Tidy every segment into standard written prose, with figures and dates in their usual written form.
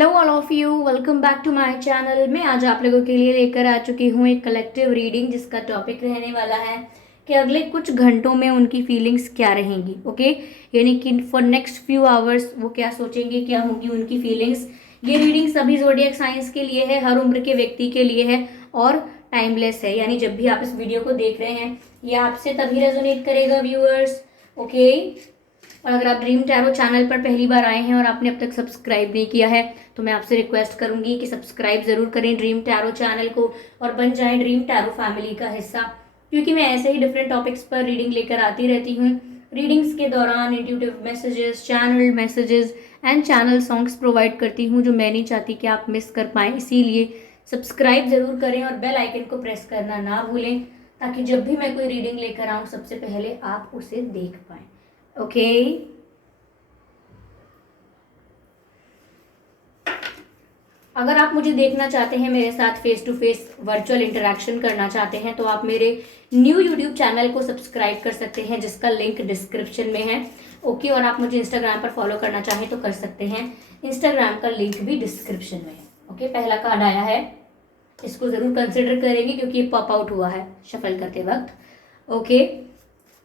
Hello all of you, welcome back to my channel. मैं आज आप लोगों के लिए लेकर आ चुकी हूँ एक कलेक्टिव रीडिंग जिसका टॉपिक रहने वाला है कि अगले कुछ घंटों में उनकी फीलिंग्स क्या रहेंगी। ओके, यानी कि फॉर नेक्स्ट फ्यू आवर्स वो क्या सोचेंगे, क्या होंगी उनकी फीलिंग्स। ये रीडिंग सभी ज़ोडिएक साइंस के लिए है, हर उम्र के व्यक्ति के लिए है और टाइमलेस है। यानी जब भी आप इस वीडियो को देख रहे हैं ये आपसे तभी रेजोनेट करेगा व्यूअर्स। ओके, और अगर आप ड्रीम टैरो चैनल पर पहली बार आए हैं और आपने अब तक सब्सक्राइब नहीं किया है तो मैं आपसे रिक्वेस्ट करूंगी कि सब्सक्राइब ज़रूर करें ड्रीम टैरो चैनल को और बन जाएं ड्रीम टैरो फैमिली का हिस्सा, क्योंकि मैं ऐसे ही डिफरेंट टॉपिक्स पर रीडिंग लेकर आती रहती हूँ। रीडिंग्स के दौरान intuitive messages, channel messages and channel songs provide करती हूँ जो मैं नहीं चाहती कि आप मिस कर पाएँ। इसीलिए सब्सक्राइब ज़रूर करें और बेल आइकन को प्रेस करना ना भूलें, ताकि जब भी मैं कोई रीडिंग लेकर आऊँ सबसे पहले आप उसे देख पाएँ। ओके, अगर आप मुझे देखना चाहते हैं, मेरे साथ face to face virtual interaction करना चाहते हैं तो आप मेरे न्यू यूट्यूब चैनल को सब्सक्राइब कर सकते हैं जिसका लिंक डिस्क्रिप्शन में है। ओके, और आप मुझे इंस्टाग्राम पर फॉलो करना चाहें तो कर सकते हैं, इंस्टाग्राम का लिंक भी डिस्क्रिप्शन में है। ओके, पहला कार्ड आया है, इसको ज़रूर कंसिडर करेंगे क्योंकि ये पॉप आउट हुआ है शफल करते वक्त। ओके,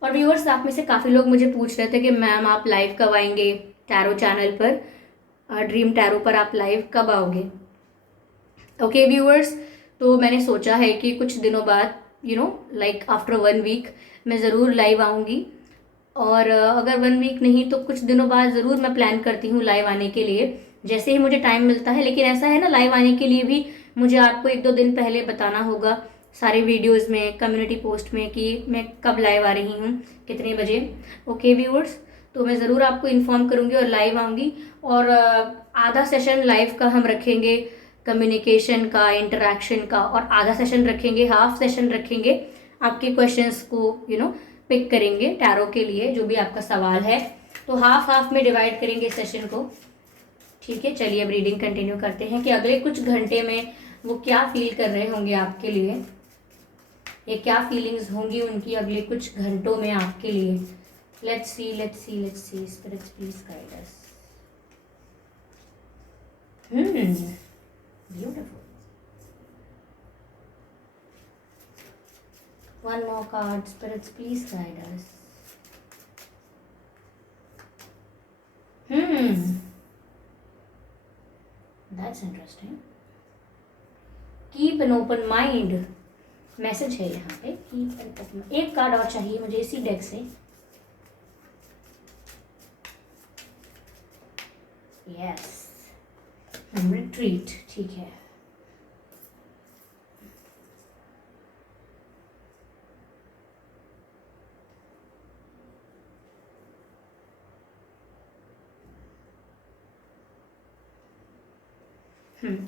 और व्यूअर्स आप में से काफ़ी लोग मुझे पूछ रहे थे कि मैम आप लाइव कब आएंगे टैरो चैनल पर, ड्रीम टैरो पर आप लाइव कब आओगे। ओके व्यूअर्स, तो मैंने सोचा है कि कुछ दिनों बाद लाइक आफ्टर 1 वीक मैं ज़रूर लाइव आऊँगी, और अगर 1 वीक नहीं तो कुछ दिनों बाद ज़रूर मैं प्लान करती हूँ लाइव आने के लिए, जैसे ही मुझे टाइम मिलता है। लेकिन ऐसा है ना, लाइव आने के लिए भी मुझे आपको 1-2 दिन पहले बताना होगा सारे वीडियोस में, कम्युनिटी पोस्ट में कि मैं कब लाइव आ रही हूँ, कितने बजे। ओके व्यूअर्स, तो मैं ज़रूर आपको इन्फॉर्म करूँगी और लाइव आऊँगी। और आधा सेशन लाइव का हम रखेंगे कम्युनिकेशन का, इंटरेक्शन का, और आधा सेशन रखेंगे, हाफ सेशन रखेंगे आपके क्वेश्चंस को पिक करेंगे टैरो के लिए, जो भी आपका सवाल है। तो हाफ हाफ में डिवाइड करेंगे सेशन को। ठीक है, चलिए अब रीडिंग कंटिन्यू करते हैं कि अगले कुछ घंटे में वो क्या फील कर रहे होंगे आपके लिए, ये क्या फीलिंग्स होंगी उनकी अगले कुछ घंटों में आपके लिए। Let's see let's see let's see, spirits please guide us. Beautiful. One more card, spirits please guide us. That's interesting. Keep an open mind. Message है यहाँ पे, कीप एन ओपन। एक कार्ड और चाहिए मुझे इसी डेक से। यस, रिट्रीट, ठीक है।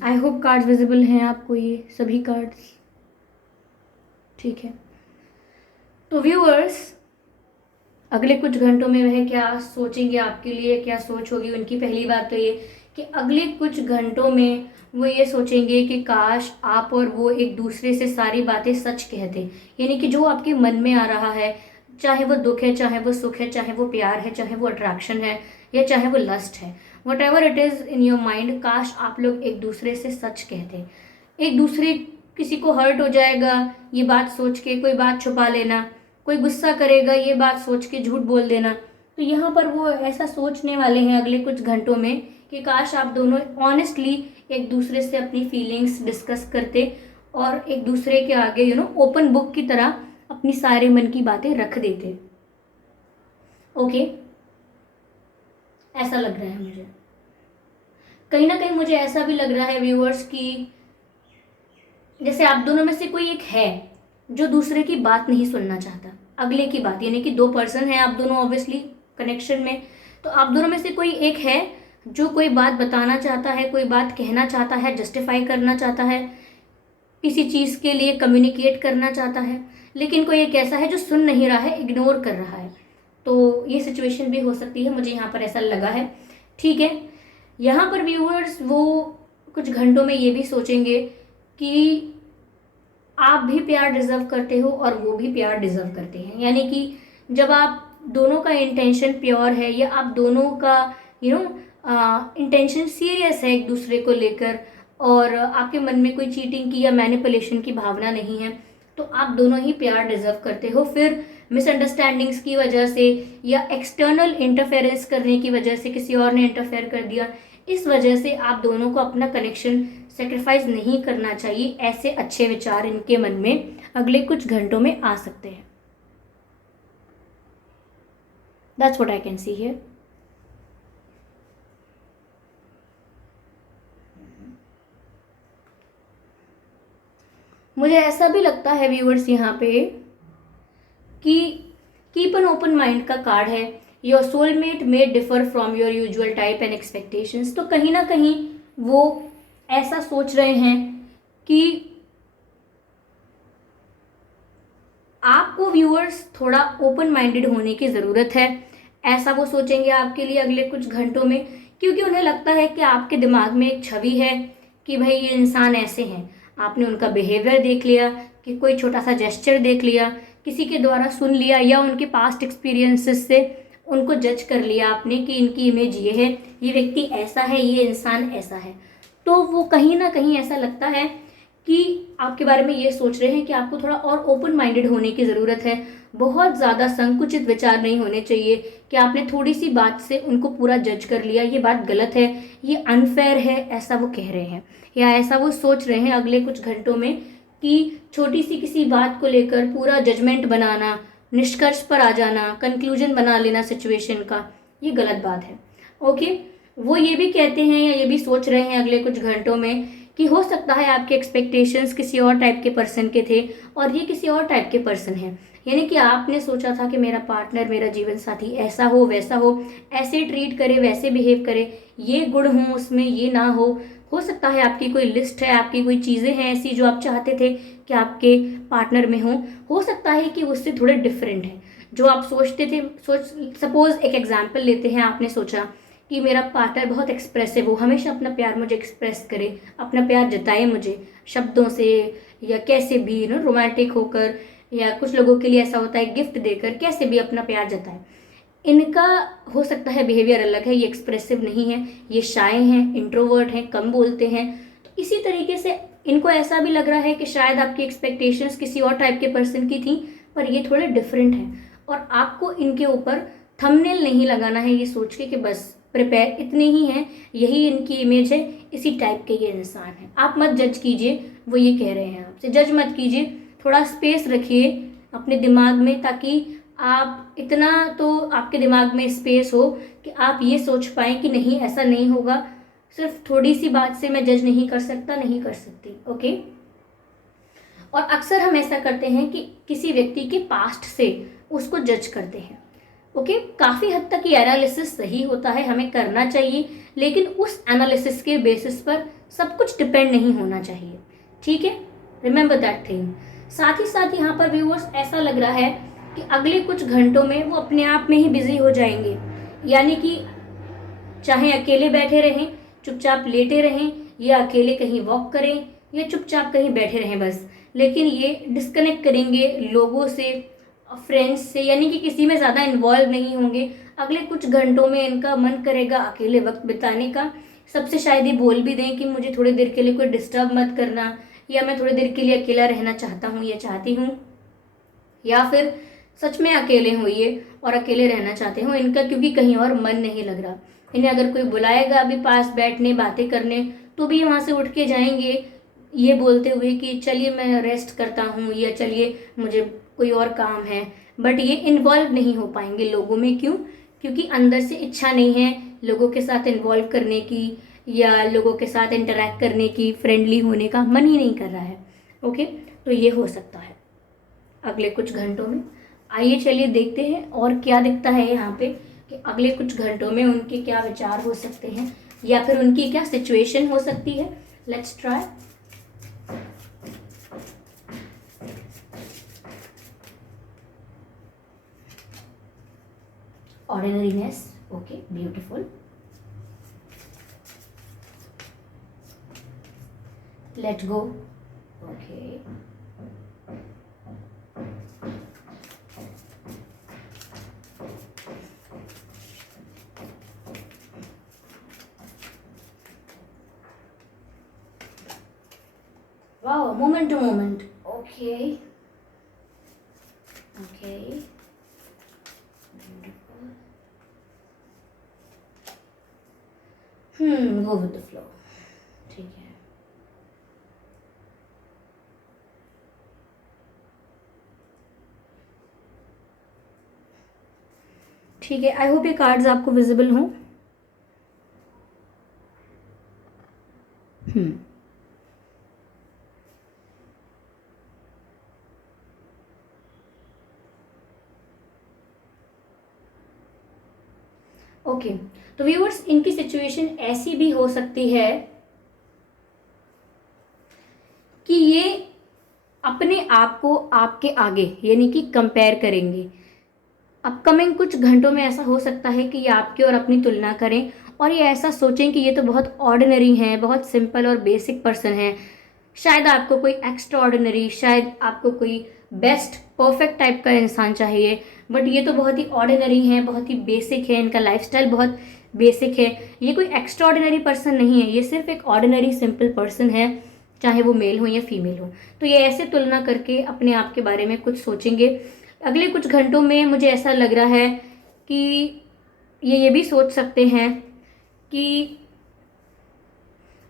आई होप कार्ड्स विजिबल हैं आपको, ये सभी कार्ड्स ठीक है। तो व्यूअर्स, अगले कुछ घंटों में वह क्या सोचेंगे आपके लिए, क्या सोच होगी उनकी। पहली बात तो ये कि अगले कुछ घंटों में वो ये सोचेंगे कि काश आप और वो एक दूसरे से सारी बातें सच कहते, यानी कि जो आपके मन में आ रहा है, चाहे वो दुख है, चाहे वो सुख है, चाहे वो प्यार है, चाहे वो अट्रैक्शन है, या चाहे वो लस्ट है, what ever it is in your mind, काश आप लोग एक दूसरे से सच कहते। एक दूसरे, किसी को हर्ट हो जाएगा ये बात सोच के कोई बात छुपा लेना, कोई गुस्सा करेगा ये बात सोच के झूठ बोल देना। तो यहाँ पर वो ऐसा सोचने वाले हैं अगले कुछ घंटों में कि काश आप दोनों ऑनेस्टली एक दूसरे से अपनी फीलिंग्स डिस्कस करते और एक दूसरे के आगे ओपन बुक की तरह अपनी सारे मन की बातें रख देते। ओके, ऐसा लग रहा है मुझे। कहीं ना कहीं मुझे ऐसा भी लग रहा है व्यूअर्स कि जैसे आप दोनों में से कोई एक है जो दूसरे की बात नहीं सुनना चाहता, अगले की बात, यानी कि 2 पर्सन हैं आप दोनों ऑब्वियसली कनेक्शन में। तो आप दोनों में से कोई एक है जो कोई बात बताना चाहता है, कोई बात कहना चाहता है, जस्टिफाई करना चाहता है, किसी चीज़ के लिए कम्युनिकेट करना चाहता है, लेकिन कोई एक ऐसा है जो सुन नहीं रहा है, इग्नोर कर रहा है। तो ये सिचुएशन भी हो सकती है, मुझे यहाँ पर ऐसा लगा है। ठीक है, यहाँ पर व्यूअर्स वो कुछ घंटों में ये भी सोचेंगे कि आप भी प्यार डिजर्व करते हो और वो भी प्यार डिजर्व करते हैं। यानी कि जब आप दोनों का इंटेंशन प्योर है, या आप दोनों का इंटेंशन सीरियस है एक दूसरे को लेकर और आपके मन में कोई चीटिंग की या मैनिपुलेशन की भावना नहीं है, तो आप दोनों ही प्यार डिजर्व करते हो। फिर मिसअंडरस्टैंडिंग्स की वजह से या एक्सटर्नल इंटरफेरेंस करने की वजह से किसी और ने इंटरफेयर कर दिया, इस वजह से आप दोनों को अपना कनेक्शन सेक्रीफाइस नहीं करना चाहिए। ऐसे अच्छे विचार इनके मन में अगले कुछ घंटों में आ सकते हैं। That's what I can see here. मुझे ऐसा भी लगता है व्यूअर्स यहाँ पे कि कीप एन ओपन माइंड का कार्ड है। Your soulmate may differ from your usual type and expectations. तो कहीं ना कहीं वो ऐसा सोच रहे हैं कि आपको व्यूअर्स थोड़ा ओपन माइंडेड होने की ज़रूरत है। ऐसा वो सोचेंगे आपके लिए अगले कुछ घंटों में, क्योंकि उन्हें लगता है कि आपके दिमाग में एक छवि है कि भाई ये इंसान ऐसे हैं। आपने उनका बिहेवियर देख लिया, कि कोई छोटा सा जेस्चर देख लिया, किसी के द्वारा सुन लिया, या उनके पास्ट एक्सपीरियंसेस से उनको जज कर लिया आपने कि इनकी इमेज ये है, ये व्यक्ति ऐसा है, ये इंसान ऐसा है। तो वो कहीं ना कहीं ऐसा लगता है कि आपके बारे में ये सोच रहे हैं कि आपको थोड़ा और ओपन माइंडेड होने की ज़रूरत है। बहुत ज़्यादा संकुचित विचार नहीं होने चाहिए कि आपने थोड़ी सी बात से उनको पूरा जज कर लिया, ये बात गलत है, ये अनफेयर है, ऐसा वो कह रहे हैं या ऐसा वो सोच रहे हैं अगले कुछ घंटों में कि छोटी सी किसी बात को लेकर पूरा जजमेंट बनाना, निष्कर्ष पर आ जाना, कंक्लूजन बना लेना सिचुएशन का, ये गलत बात है। ओके, वो ये भी कहते हैं या ये भी सोच रहे हैं अगले कुछ घंटों में कि हो सकता है आपके एक्सपेक्टेशंस किसी और टाइप के पर्सन के थे और ये किसी और टाइप के पर्सन हैं। यानी कि आपने सोचा था कि मेरा पार्टनर, मेरा जीवन साथी ऐसा हो, वैसा हो, ऐसे ट्रीट करे, वैसे बिहेव करे, ये गुण हो उसमें, ये ना हो सकता है आपकी कोई लिस्ट है, आपकी कोई चीज़ें हैं ऐसी जो आप चाहते थे कि आपके पार्टनर में हो सकता है कि उससे थोड़े डिफरेंट है जो आप सोचते थे। सपोज एक एग्जाम्पल लेते हैं, आपने सोचा कि मेरा पार्टनर बहुत एक्सप्रेसिव हो, हमेशा अपना प्यार मुझे एक्सप्रेस करे, अपना प्यार जताए मुझे शब्दों से या कैसे भी रोमांटिक होकर, या कुछ लोगों के लिए ऐसा होता है गिफ्ट देकर, कैसे भी अपना प्यार जताए। इनका हो सकता है बिहेवियर अलग है, ये एक्सप्रेसिव नहीं है, ये शाय हैं, इंट्रोवर्ट हैं, कम बोलते हैं। तो इसी तरीके से इनको ऐसा भी लग रहा है कि शायद आपकी एक्सपेक्टेशंस किसी और टाइप के पर्सन की थी, पर ये थोड़े डिफरेंट हैं और आपको इनके ऊपर थंबनेल नहीं लगाना है ये सोच के कि बस प्रिपेयर इतने ही हैं, यही इनकी इमेज है, इसी टाइप के ये इंसान है। आप मत जज कीजिए, वो ये कह रहे हैं आपसे, जज मत कीजिए, थोड़ा स्पेस रखिए अपने दिमाग में, ताकि आप इतना तो आपके दिमाग में स्पेस हो कि आप ये सोच पाएँ कि नहीं ऐसा नहीं होगा, सिर्फ थोड़ी सी बात से मैं जज नहीं कर सकता, नहीं कर सकती। ओके, और अक्सर हम ऐसा करते हैं कि किसी व्यक्ति के पास्ट से उसको जज करते हैं। ओके, काफ़ी हद तक ये एनालिसिस सही होता है, हमें करना चाहिए, लेकिन उस एनालिसिस के बेसिस पर सब कुछ डिपेंड नहीं होना चाहिए। ठीक है, रिमेंबर दैट थिंग। साथ ही साथ यहाँ पर व्यूअर्स ऐसा लग रहा है कि अगले कुछ घंटों में वो अपने आप में ही बिजी हो जाएंगे, यानी कि चाहे अकेले बैठे रहें, चुपचाप लेटे रहें, या अकेले कहीं वॉक करें, या चुपचाप कहीं बैठे रहें बस, लेकिन ये डिस्कनेक्ट करेंगे लोगों से, फ्रेंड्स से, यानी कि किसी में ज़्यादा इन्वॉल्व नहीं होंगे। अगले कुछ घंटों में इनका मन करेगा अकेले वक्त बिताने का। सबसे शायद ये बोल भी दें कि मुझे थोड़ी देर के लिए कोई डिस्टर्ब मत करना, या मैं थोड़ी देर के लिए अकेला रहना चाहता हूँ या चाहती हूँ, या फिर सच में अकेले हो ये और अकेले रहना चाहते हो इनका, क्योंकि कहीं और मन नहीं लग रहा। इन्हें अगर कोई बुलाएगा अभी पास बैठने, बातें करने, तो भी वहाँ से उठ के जाएंगे ये बोलते हुए कि चलिए मैं रेस्ट करता हूँ, या चलिए मुझे कोई और काम है। बट ये इन्वॉल्व नहीं हो पाएंगे लोगों में। क्यों? क्योंकि अंदर से इच्छा नहीं है लोगों के साथ इन्वॉल्व करने की, या लोगों के साथ इंटरेक्ट करने की, फ्रेंडली होने का मन ही नहीं कर रहा है। ओके, तो ये हो सकता है अगले कुछ घंटों में। आइए चलिए देखते हैं और क्या दिखता है यहाँ पे कि अगले कुछ घंटों में उनके क्या विचार हो सकते हैं, या फिर उनकी क्या सिचुएशन हो सकती है। Let's try. Ordinariness, okay, beautiful. Let go, okay. Wow, moment to moment, okay okay, go with the flow, ठीक है। ठीक है, आई होप ये कार्ड्स आपको विजिबल हों। ओके, तो व्यूअर्स, इनकी सिचुएशन ऐसी भी हो सकती है कि ये अपने आप को आपके आगे यानी कि कंपेयर करेंगे। अपकमिंग कुछ घंटों में ऐसा हो सकता है कि ये आपकी और अपनी तुलना करें और ये ऐसा सोचें कि ये तो बहुत ऑर्डिनरी हैं, बहुत सिंपल और बेसिक पर्सन हैं। शायद आपको कोई एक्स्ट्रा ऑर्डिनरी, शायद आपको कोई बेस्ट परफेक्ट टाइप का इंसान चाहिए, बट ये तो बहुत ही ऑर्डिनरी हैं, बहुत ही बेसिक है, इनका लाइफस्टाइल बहुत बेसिक है। ये कोई एक्स्ट्रा ऑर्डिनरी पर्सन नहीं है, ये सिर्फ एक ऑर्डिनरी सिंपल पर्सन है, चाहे वो मेल हो या फीमेल हो। तो ये ऐसे तुलना करके अपने आप के बारे में कुछ सोचेंगे। अगले कुछ घंटों में मुझे ऐसा लग रहा है कि ये भी सोच सकते हैं कि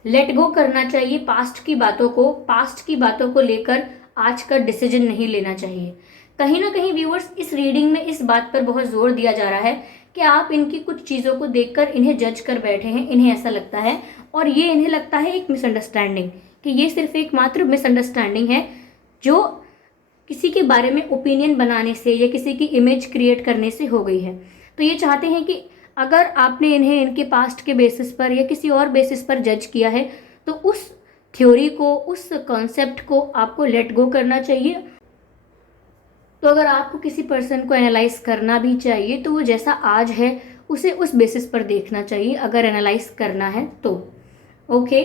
लेट गो करना चाहिए पास्ट की बातों को लेकर आज का डिसीजन नहीं लेना चाहिए। कहीं ना कहीं व्यूअर्स, इस रीडिंग में इस बात पर बहुत जोर दिया जा रहा है कि आप इनकी कुछ चीज़ों को देखकर इन्हें जज कर बैठे हैं, इन्हें ऐसा लगता है, और ये इन्हें लगता है एक मिसअंडरस्टैंडिंग, कि ये सिर्फ एक मात्र मिसअंडरस्टैंडिंग है जो किसी के बारे में ओपिनियन बनाने से या किसी की इमेज क्रिएट करने से हो गई है। तो ये चाहते हैं कि अगर आपने इन्हें इनके पास्ट के बेसिस पर या किसी और बेसिस पर जज किया है तो उस थ्योरी को, उस कॉन्सेप्ट को आपको लेट गो करना चाहिए। तो अगर आपको किसी पर्सन को एनालाइज करना भी चाहिए तो वो जैसा आज है उसे उस बेसिस पर देखना चाहिए, अगर एनालाइज करना है तो। ओके,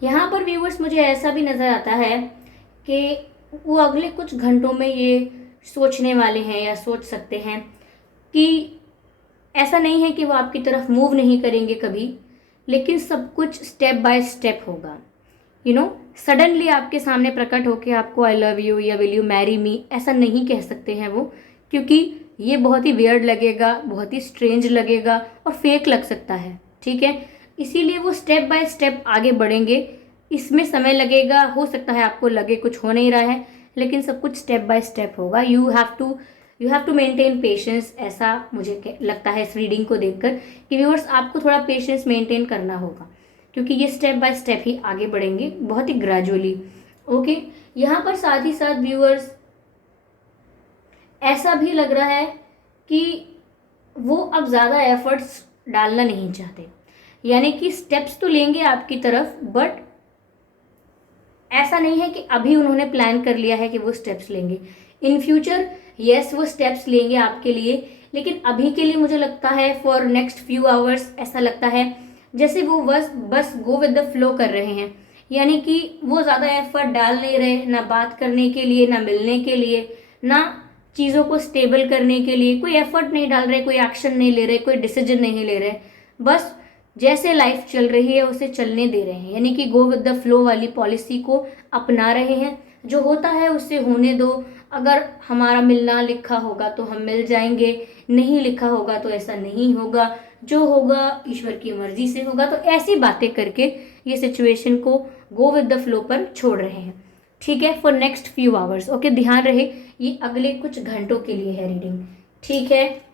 यहाँ पर व्यूअर्स मुझे ऐसा भी नज़र आता है कि वो अगले कुछ घंटों में ये सोचने वाले हैं या सोच सकते हैं कि ऐसा नहीं है कि वो आपकी तरफ मूव नहीं करेंगे कभी, लेकिन सब कुछ स्टेप बाय स्टेप होगा। सडनली आपके सामने प्रकट होकर आपको आई लव यू या विल यू मैरी मी ऐसा नहीं कह सकते हैं वो, क्योंकि ये बहुत ही वियर्ड लगेगा, बहुत ही स्ट्रेंज लगेगा और फेक लग सकता है। ठीक है, इसीलिए वो स्टेप बाय स्टेप आगे बढ़ेंगे। इसमें समय लगेगा, हो सकता है आपको लगे कुछ हो नहीं रहा है, लेकिन सब कुछ स्टेप बाय स्टेप होगा। You have to maintain patience, ऐसा मुझे लगता है इस रीडिंग को देखकर कि व्यूअर्स आपको थोड़ा पेशेंस मेंटेन करना होगा, क्योंकि ये स्टेप बाय स्टेप ही आगे बढ़ेंगे, बहुत ही ग्रेजुअली। ओके, यहाँ पर साथ ही साथ व्यूअर्स ऐसा भी लग रहा है कि वो अब ज़्यादा एफर्ट्स डालना नहीं चाहते, यानी कि स्टेप्स तो लेंगे आपकी तरफ, बट ऐसा नहीं है कि अभी उन्होंने प्लान कर लिया है कि वो स्टेप्स लेंगे। इन फ्यूचर यस वो स्टेप्स लेंगे आपके लिए, लेकिन अभी के लिए मुझे लगता है फॉर नेक्स्ट फ्यू आवर्स ऐसा लगता है जैसे वो बस गो विद द फ्लो कर रहे हैं, यानी कि वो ज़्यादा एफर्ट डाल नहीं रहे, ना बात करने के लिए, ना मिलने के लिए, ना चीज़ों को स्टेबल करने के लिए कोई एफर्ट नहीं डाल रहे, कोई एक्शन नहीं ले रहे, कोई डिसीजन नहीं ले रहे, बस जैसे लाइफ चल रही है उसे चलने दे रहे हैं, यानी कि गो विद द फ्लो वाली पॉलिसी को अपना रहे हैं। जो होता है उससे होने दो, अगर हमारा मिलना लिखा होगा तो हम मिल जाएंगे, नहीं लिखा होगा तो ऐसा नहीं होगा, जो होगा ईश्वर की मर्जी से होगा। तो ऐसी बातें करके ये सिचुएशन को गो विद द फ्लो पर छोड़ रहे हैं। ठीक है, for next few hours. Okay, ध्यान रहे ये अगले कुछ घंटों के लिए है रीडिंग। ठीक है,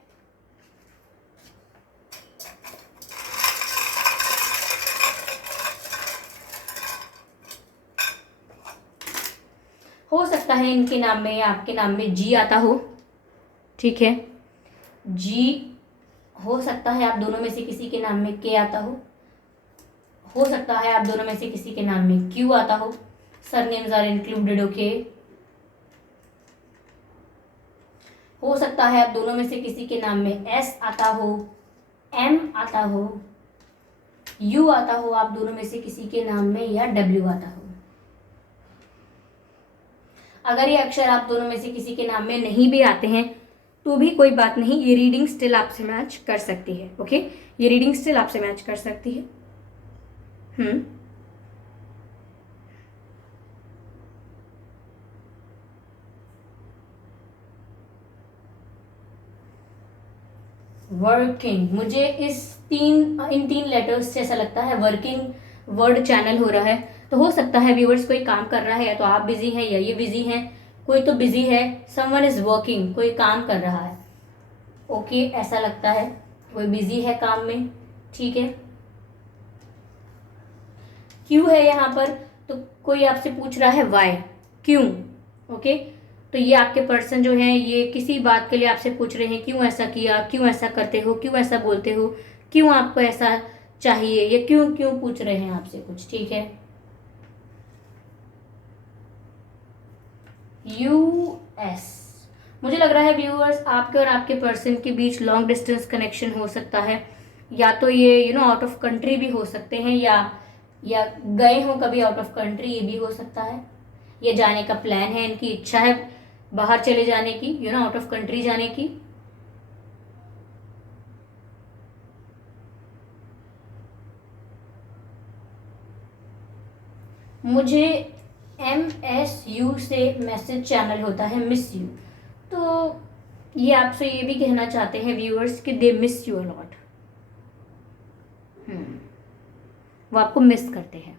हो सकता है इनके नाम में या आपके नाम में जी आता हो। ठीक है, जी हो सकता है आप दोनों में से किसी के नाम में के आता हो सकता है आप दोनों में से किसी के नाम में क्यू आता हो, सरनेम्स आर इंक्लूडेड। ओके, हो सकता है आप दोनों में से किसी के नाम में एस आता हो, एम आता हो, यू आता हो आप दोनों में से किसी के नाम में, या डब्ल्यू आता हो। अगर ये अक्षर आप दोनों में से किसी के नाम में नहीं भी आते हैं तो भी कोई बात नहीं, ये रीडिंग स्टिल आपसे मैच कर सकती है। ओके, ये रीडिंग स्टिल आपसे मैच कर सकती है। हम्म। वर्किंग, मुझे इन तीन लेटर्स से ऐसा लगता है वर्किंग वर्ड चैनल हो रहा है। तो हो सकता है व्यूअर्स कोई काम कर रहा है, या तो आप बिजी हैं या ये बिजी हैं। कोई तो बिजी है, समवन इज वर्किंग, कोई काम कर रहा है। ओके, ऐसा लगता है कोई बिजी है काम में। ठीक है, क्यों है यहाँ पर, तो कोई आपसे पूछ रहा है वाई, क्यों। ओके, तो ये आपके पर्सन जो हैं ये किसी बात के लिए आपसे पूछ रहे हैं, क्यों ऐसा किया, क्यों ऐसा करते हो, क्यों ऐसा बोलते हो, क्यों आपको ऐसा चाहिए, या क्यों क्यों पूछ रहे हैं आपसे कुछ। ठीक है, यूएस, मुझे लग रहा है व्यूअर्स आपके और आपके पर्सन के बीच लॉन्ग डिस्टेंस कनेक्शन हो सकता है। या तो ये आउट ऑफ कंट्री भी हो सकते हैं, या गए हो कभी आउट ऑफ कंट्री, ये भी हो सकता है। ये जाने का प्लान है, इनकी इच्छा है बाहर चले जाने की, आउट ऑफ कंट्री जाने की। मुझे MSU से मैसेज चैनल होता है, मिस यू। तो ये आपसे ये भी कहना चाहते हैं व्यूअर्स कि दे मिस यू अलॉट। वो आपको मिस करते हैं।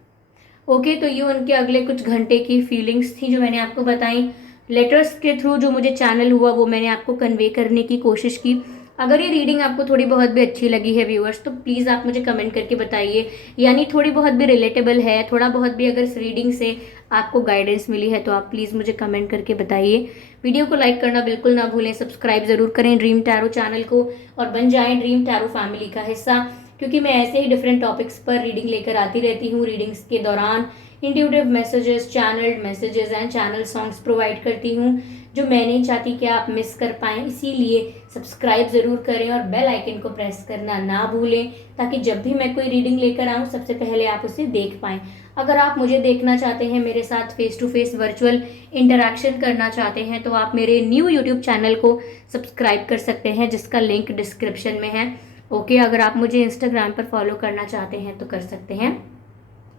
ओके, तो ये उनके अगले कुछ घंटे की फीलिंग्स थी जो मैंने आपको बताई। लेटर्स के थ्रू जो मुझे चैनल हुआ वो मैंने आपको कन्वे करने की कोशिश की। अगर ये रीडिंग आपको थोड़ी बहुत भी अच्छी लगी है व्यूअर्स, तो प्लीज़ आप मुझे कमेंट करके बताइए। यानी थोड़ी बहुत भी रिलेटेबल है, थोड़ा बहुत भी अगर इस रीडिंग से आपको गाइडेंस मिली है, तो आप प्लीज़ मुझे कमेंट करके बताइए। वीडियो को लाइक करना बिल्कुल ना भूलें, सब्सक्राइब ज़रूर करें ड्रीम टैरो चैनल को, और बन जाएं ड्रीम टैरो फैमिली का हिस्सा, क्योंकि मैं ऐसे ही डिफरेंट टॉपिक्स पर रीडिंग लेकर आती रहती हूँ। रीडिंग्स के दौरान intuitive messages, channelled messages and channel songs provide करती हूँ, जो मैं नहीं चाहती कि आप मिस कर पाएँ। इसीलिए सब्सक्राइब ज़रूर करें और बेल आइकन को प्रेस करना ना भूलें, ताकि जब भी मैं कोई रीडिंग लेकर आऊँ सबसे पहले आप उसे देख पाएँ। अगर आप मुझे देखना चाहते हैं, मेरे साथ face to face virtual interaction करना चाहते हैं, तो आप मेरे न्यू यूट्यूब चैनल को सब्सक्राइब कर सकते हैं, जिसका लिंक डिस्क्रिप्शन में है। ओके, अगर आप मुझे इंस्टाग्राम पर फॉलो करना चाहते हैं तो कर सकते हैं।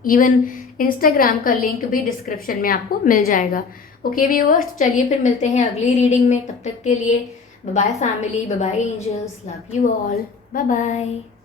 इवन इंस्टाग्राम का लिंक भी डिस्क्रिप्शन में आपको मिल जाएगा। ओके व्यूअर्स, चलिए फिर मिलते हैं अगली रीडिंग में। तब तक के लिए bye bye family, bye bye angels, love you all, bye bye.